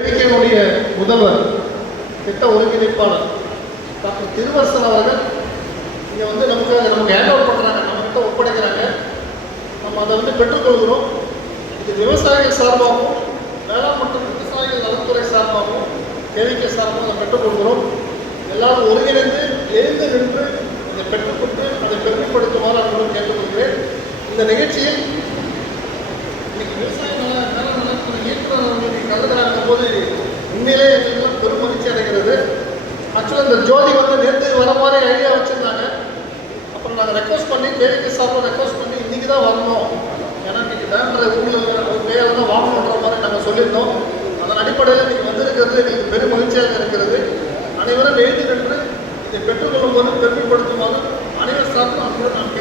கேவிகேனுடைய முதல்வர் திட்ட ஒருங்கிணைப்பாளர் டாக்டர் திருவரசன் அவர்கள் இங்கே நமக்கு ஹேண்ட் ஓவர் பண்ணுறாங்க, நம்மகிட்ட ஒப்படைக்கிறாங்க. நம்ம அதை பெற்றுக்கொள்கிறோம். இது விவசாயிகள் சார்பாகவும் வேளாண் மற்றும் விவசாயிகள் நலத்துறை சார்பாகவும் கேவிகே சார்பாகவும் அதை பெற்றுக்கொள்கிறோம். எல்லாரும் ஒருங்கிணைந்து எழுந்து நின்று அதை பெற்றுக்கொண்டு அதை பெருமைப்படுத்துமாறு அவர்களும் கேட்டுக்கொள்கிறேன். இந்த நிகழ்ச்சியில் இன்னைக்கு விவசாய நலத்துறை இயக்குநர் அவர்களுக்கு கலந்துறாங்க போது உண்மையிலே எங்களுக்கெல்லாம் பெரும் மகிழ்ச்சி அடைகிறது. ஆக்சுவலாக இந்த ஜோதி நேற்று வர மாதிரி ஐடியா வச்சுருந்தாங்க. அப்புறம் நாங்கள் ரெக்வஸ்ட் பண்ணி கேவிகே சார்பாக ரெக்வஸ்ட் பண்ணி இன்றைக்கி தான் வரணும், ஏன்னா இன்றைக்கி வேண்ட ஊரில் வேலை தான் வாங்கணுன்ற மாதிரி நாங்கள் சொல்லியிருந்தோம். அதன் அடிப்படையில் நீங்கள் வந்திருக்கிறது நீங்கள் பெரும் மகிழ்ச்சியாக இருக்கிறது. அனைவரும் எழுந்து நின்று இதை பெற்றுக்கொள்ளும் போது பெருமைப்படுத்துமாறு அனைவர் சார்பும் நான்